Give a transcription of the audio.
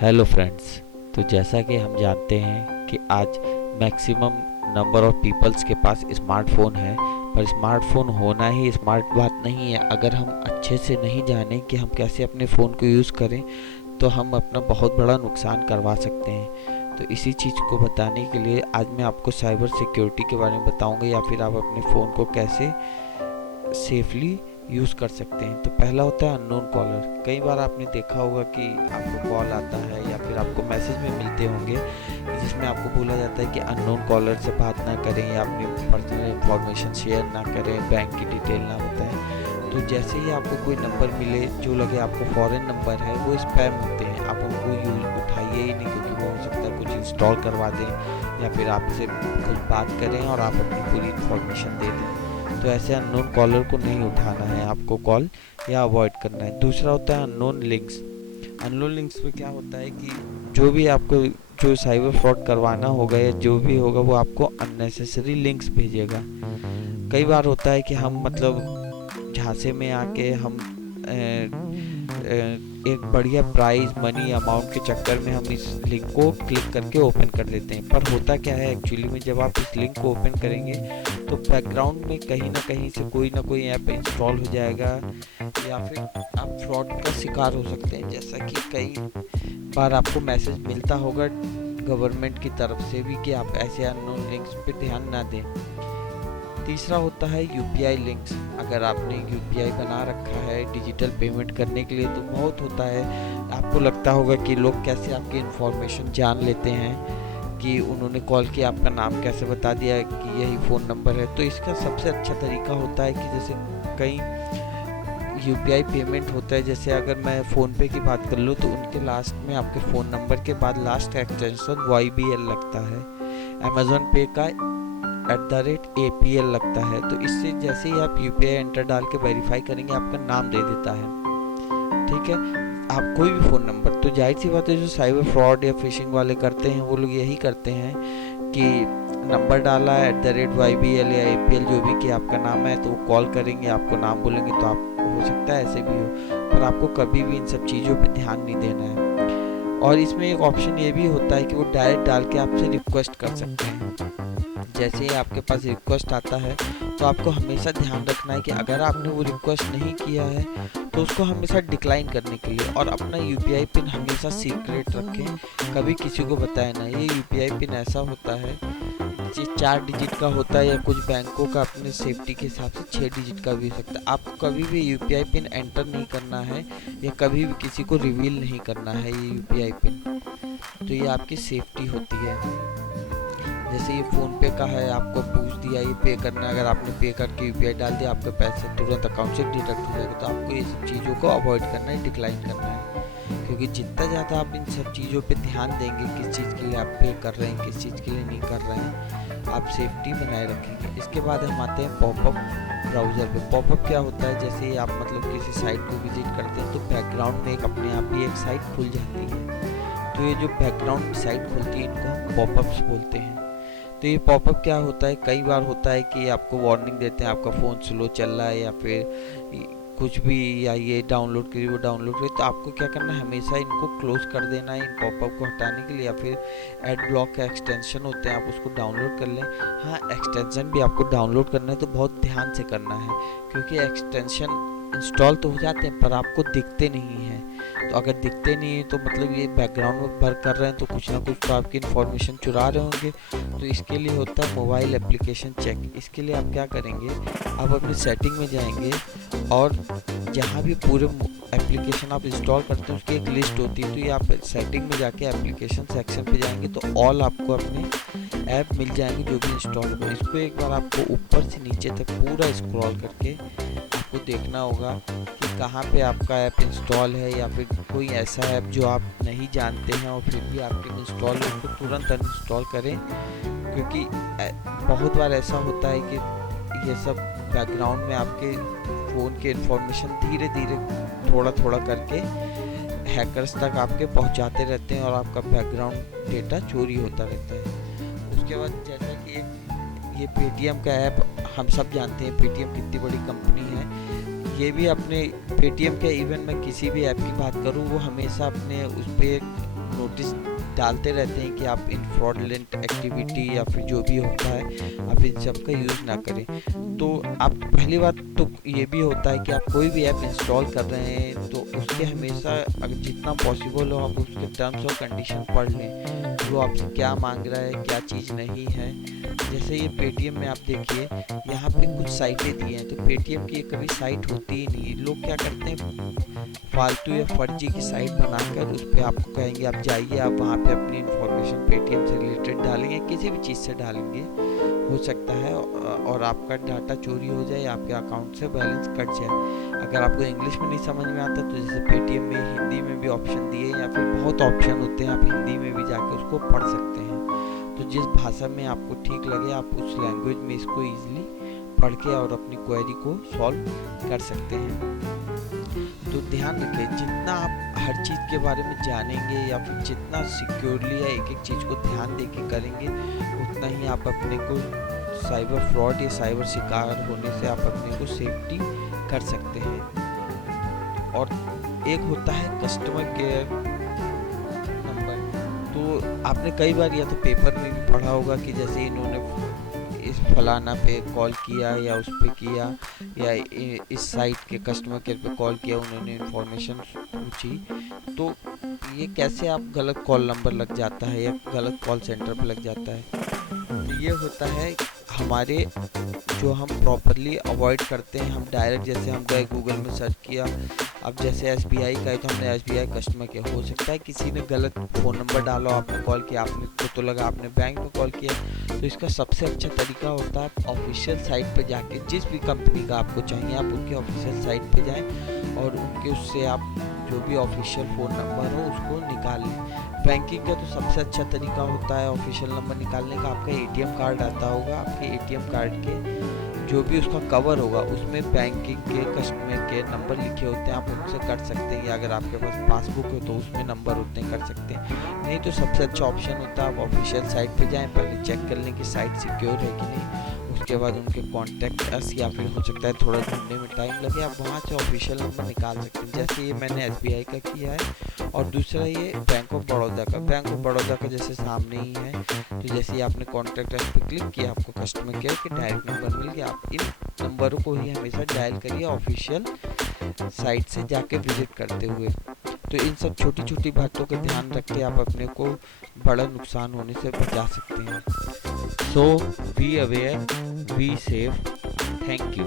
Hello friends. तो जैसा कि हम जानते हैं कि आज मैक्सिमम नंबर ऑफ पीपल्स के पास स्मार्टफोन है, पर स्मार्टफोन होना ही स्मार्ट बात नहीं है। अगर हम अच्छे से नहीं जानें कि हम कैसे अपने फ़ोन को यूज़ करें तो हम अपना बहुत बड़ा नुकसान करवा सकते हैं। तो इसी चीज़ को बताने के लिए आज मैं आपको साइबर सिक्योरिटी के बारे में बताऊंगा, या फिर आप अपने फ़ोन को कैसे सेफली यूज़ कर सकते हैं। तो पहला होता है अननोन कॉलर। कई बार आपने देखा होगा कि आपको कॉल आता है या फिर आपको मैसेज में मिलते होंगे जिसमें आपको बोला जाता है कि अननोन कॉलर से बात ना करें या अपनी पर्सनल इंफॉर्मेशन शेयर ना करें, बैंक की डिटेल ना बताएं। तो जैसे ही आपको कोई नंबर मिले जो लगे आपको फॉरेन नंबर है, वो स्पैम होते हैं। आप उनको यूज उठाइए ही नहीं, क्योंकि वो हो सकता है कुछ इंस्टॉल करवा दें या फिर आपसे कुछ बात करें और आप अपनी पूरी इंफॉर्मेशन दे दें। तो ऐसे अननोन कॉलर को नहीं उठाना है, आपको कॉल या अवॉइड करना है। दूसरा होता है अननोन लिंक्स। अननोन लिंक्स में क्या होता है कि जो भी आपको जो साइबर फ्रॉड करवाना होगा या जो भी होगा वो आपको अननेसेसरी लिंक्स भेजेगा। कई बार होता है कि हम झांसे में आके हम एक बढ़िया प्राइस मनी अमाउंट के चक्कर में हम इस लिंक को क्लिक करके ओपन कर देते हैं। पर होता क्या है एक्चुअली में, जब आप इस लिंक को ओपन करेंगे तो बैकग्राउंड में कहीं ना कोई ऐप इंस्टॉल हो जाएगा या फिर आप फ्रॉड का शिकार हो सकते हैं। जैसा कि कई बार आपको मैसेज मिलता होगा गवर्नमेंट की तरफ से भी कि आप ऐसे अननोन लिंक्स पे ध्यान ना दें। तीसरा होता है यूपीआई लिंक्स। अगर आपने यूपीआई बना रखा है डिजिटल पेमेंट करने के लिए तो बहुत होता है, आपको लगता होगा कि लोग कैसे आपकी इन्फॉर्मेशन जान लेते हैं, कि उन्होंने कॉल किया, आपका नाम कैसे बता दिया कि यही फ़ोन नंबर है। तो इसका सबसे अच्छा तरीका होता है कि जैसे कई यूपीआई पेमेंट होता है, जैसे अगर मैं फ़ोनपे की बात कर लूँ तो उनके लास्ट में आपके फ़ोन नंबर के बाद लास्ट एक्सटेंशन YBL लगता है। अमेज़न पे का @APL लगता है। तो इससे जैसे ही आप यूपीआई एंटर डाल के वेरीफाई करेंगे आपका नाम दे देता है, ठीक है, आप कोई भी फ़ोन नंबर। तो जाहिर सी बात है जो साइबर फ्रॉड या फिशिंग वाले करते हैं वो लोग यही करते हैं कि नंबर डाला है @YBL या APL जो भी कि आपका नाम है, तो वो कॉल करेंगे, आपको नाम बोलेंगे, तो आप हो सकता है ऐसे भी हो। पर आपको कभी भी इन सब चीज़ों पे ध्यान नहीं देना है। और इसमें एक ऑप्शन ये भी होता है कि वो डायरेक्ट डाल के आपसे रिक्वेस्ट कर सकते हैं। जैसे ही आपके पास रिक्वेस्ट आता है तो आपको हमेशा ध्यान रखना है कि अगर आपने वो रिक्वेस्ट नहीं किया है तो उसको हमेशा डिक्लाइन करने के लिए, और अपना यूपीआई पिन हमेशा सीक्रेट रखें, कभी किसी को बताएं ना। ये यूपीआई पिन ऐसा होता है, ये 4 डिजिट का होता है, या कुछ बैंकों का अपने सेफ्टी के हिसाब से 6 डिजिट का भी हो सकता है। आपको कभी भी यूपीआई पिन एंटर नहीं करना है या कभी भी किसी को रिवील नहीं करना है ये यूपीआई पिन। तो ये आपकी सेफ्टी होती है। जैसे ये फ़ोन पे का है, आपको पूछ दिया ये पे करना है, अगर आपने पे करके यूपीआई डाल दिया आपके पैसे तुरंत अकाउंट से डिडक्ट हो जाएगा। तो आपको ये सब चीज़ों को अवॉइड करना है, डिक्लाइन करना है, क्योंकि जितना ज़्यादा आप इन सब चीज़ों पे ध्यान देंगे, किस चीज़ के लिए आप पे कर रहे हैं, किस चीज़ के लिए नहीं कर रहे हैं, आप सेफ्टी बनाए रखेंगे। इसके बाद हम आते हैं पॉपअप ब्राउज़र पे। पॉपअप क्या होता है, जैसे ही आप किसी साइट को विजिट करते हैं तो बैकग्राउंड में अपने आप ही एक साइट खुल जाती है। तो ये जो बैकग्राउंड साइट खुलती है इनको हम पॉपअप्स बोलते हैं। तो ये पॉपअप क्या होता है, कई बार होता है कि आपको वार्निंग देते हैं आपका फ़ोन स्लो चल रहा है या फिर कुछ भी, या ये डाउनलोड करिए वो डाउनलोड करिए। तो आपको क्या करना है, हमेशा इनको क्लोज कर देना है इन पॉपअप को हटाने के लिए, या फिर एड ब्लॉक का एक्सटेंशन होते हैं आप उसको डाउनलोड कर लें। हाँ, एक्सटेंशन भी आपको डाउनलोड करना है तो बहुत ध्यान से करना है, क्योंकि एक्सटेंशन इंस्टॉल तो हो जाते हैं पर आपको दिखते नहीं हैं। तो अगर दिखते नहीं है तो ये बैकग्राउंड में वर्क कर रहे हैं, तो कुछ ना कुछ तो आपकी इन्फॉर्मेशन चुरा रहे होंगे। तो इसके लिए होता है मोबाइल एप्लीकेशन चेक। इसके लिए आप क्या करेंगे, आप अपनी सेटिंग में जाएंगे और जहाँ भी पूरे एप्लीकेशन आप इंस्टॉल करते हैं उसकी एक लिस्ट होती है। तो ये आप सेटिंग में जाके एप्लीकेशन सेक्शन पे जाएंगे तो ऑल आपको अपने ऐप मिल जाएंगे जो भी इंस्टॉल हुए। इसको एक बार आपको ऊपर से नीचे तक पूरा स्क्रॉल करके आपको देखना होगा कि कहाँ पे आपका ऐप इंस्टॉल है, या फिर कोई ऐसा ऐप जो आप नहीं जानते हैं और फिर भी आपके इंस्टॉल है उसको तुरंत अनइंस्टॉल करें। क्योंकि बहुत बार ऐसा होता है कि ये सब बैकग्राउंड में आपके फ़ोन के इन्फॉर्मेशन धीरे धीरे थोड़ा थोड़ा करके हैकर्स तक आपके पहुंचाते रहते हैं और आपका बैकग्राउंड डेटा चोरी होता रहता है। उसके बाद जैसा कि ये पेटीएम का ऐप, हम सब जानते हैं पेटीएम कितनी बड़ी कंपनी है। ये भी अपने पेटीएम के, इवन मैं किसी भी ऐप की बात करूँ वो हमेशा अपने उस पर नोटिस डालते रहते हैं कि आप इन फ्रॉडलेंट एक्टिविटी या फिर जो भी होता है आप इन सब का यूज़ ना करें। तो आप पहली बात तो ये भी होता है कि आप कोई भी ऐप इंस्टॉल कर रहे हैं तो उसके हमेशा अगर जितना पॉसिबल हो आप उसके टर्म्स और कंडीशन पढ़ लें, वो आपसे क्या मांग रहा है, क्या चीज़ नहीं है। जैसे ये पेटीएम में आप देखिए, यहाँ पे कुछ साइटें दी हैं, तो पेटीएम की कभी साइट होती ही नहीं। लोग क्या करते हैं, फालतू या फर्जी की साइट बनाकर उस पर आपको कहेंगे आप जाइए, आप वहाँ पे अपनी इन्फॉर्मेशन पेटीएम से रिलेटेड डालेंगे, किसी भी चीज़ से डालेंगे, हो सकता है और आपका डाटा चोरी हो जाए, आपके अकाउंट से बैलेंस कट जाए। अगर आपको इंग्लिश में नहीं समझ में आता तो जैसे पेटीएम में हिंदी में भी ऑप्शन दिए या फिर बहुत ऑप्शन होते हैं, आप हिंदी में भी जाके उसको पढ़ सकते हैं। तो जिस भाषा में आपको ठीक लगे आप उस लैंग्वेज में इसको ईजिली पढ़ के और अपनी क्वेरी को सॉल्व कर सकते हैं। तो ध्यान रखें, जितना आप हर चीज़ के बारे में जानेंगे या फिर जितना सिक्योरली या एक एक चीज़ को ध्यान दे के करेंगे, उतना ही आप अपने को साइबर फ्रॉड या साइबर शिकार होने से आप अपने को सेफ्टी कर सकते हैं। और एक होता है कस्टमर केयर नंबर। तो आपने कई बार या तो पेपर में भी पढ़ा होगा कि जैसे इन्होंने इस फलाना पे कॉल किया या उस पे किया या इस साइट के कस्टमर केयर पे कॉल किया, उन्होंने इन्फॉर्मेशन पूछी, तो ये कैसे आप गलत कॉल नंबर लग जाता है या गलत कॉल सेंटर पे लग जाता है। तो ये होता है हमारे जो हम प्रॉपरली अवॉइड करते हैं, हम डायरेक्ट जैसे हम गए गूगल में सर्च किया, अब जैसे SBI का है तो हमने SBI कस्टमर केयर, हो सकता है किसी ने गलत फ़ोन नंबर डाला, आपने कॉल किया, आपने तो लगा आपने बैंक में कॉल किया। तो इसका सबसे अच्छा तरीका होता है ऑफिशियल साइट पे जाके, जिस भी कंपनी का आपको चाहिए आप उनके ऑफिशियल साइट पे जाएं और उनके उससे आप जो भी ऑफिशियल फ़ोन नंबर हो उसको निकाल लें। बैंकिंग का तो सबसे अच्छा तरीका होता है ऑफिशियल नंबर निकालने का, आपका ATM कार्ड आता होगा, आपके ATM कार्ड के जो भी उसका कवर होगा उसमें बैंकिंग के कस्टमर केयर नंबर लिखे होते हैं, आप उनसे कर सकते हैं। या अगर आपके पास पासबुक हो तो उसमें नंबर होते हैं, कर सकते हैं। नहीं तो सबसे अच्छा ऑप्शन होता है आप ऑफिशियल साइट पे जाएं, पहले चेक कर लें कि साइट सिक्योर है कि नहीं, उसके बाद उनके कॉन्टैक्ट अस या फिर हो सकता है थोड़ा ढूंढने में टाइम लगे, आप वहाँ से ऑफिशियल नंबर निकाल सकते हैं। जैसे ये मैंने SBI का किया है और दूसरा ये बैंक ऑफ बड़ौदा का। बैंक ऑफ बड़ौदा का जैसे सामने ही है, तो जैसे ही आपने कॉन्टैक्ट अस पे क्लिक किया आपको कस्टमर केयर के डायरेक्ट नंबर मिल गया। आप इन नंबरों को ही हमेशा डायल करिए ऑफिशियल साइट से जाके विजिट करते हुए। तो इन सब छोटी छोटी बातों का ध्यान रख के आप अपने को बड़ा नुकसान होने से बचा सकते हैं। So be aware, be safe, thank you.